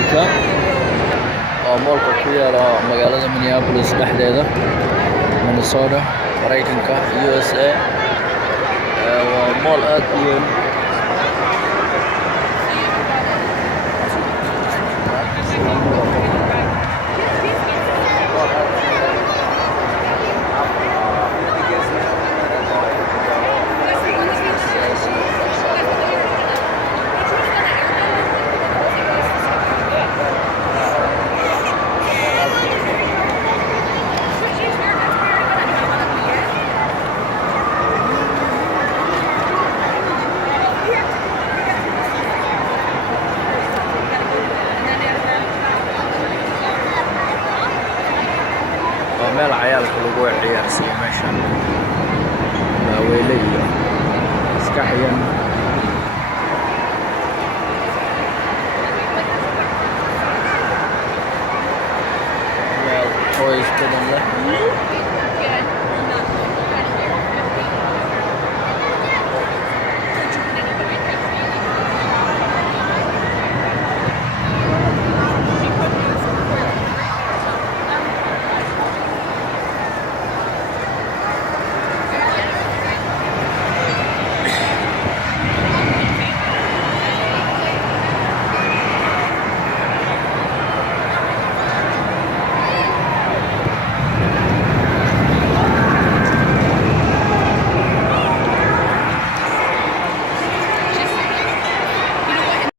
moolka waa moolka ku yaala magaalada Minneapolis dhexdeeda Minnesota Mareykanka USA waa mool aad u weyn meel cayaalka lagu ciyaarsiiyo meeshan baaweyle iyo iskaxyan meel qoys badan leh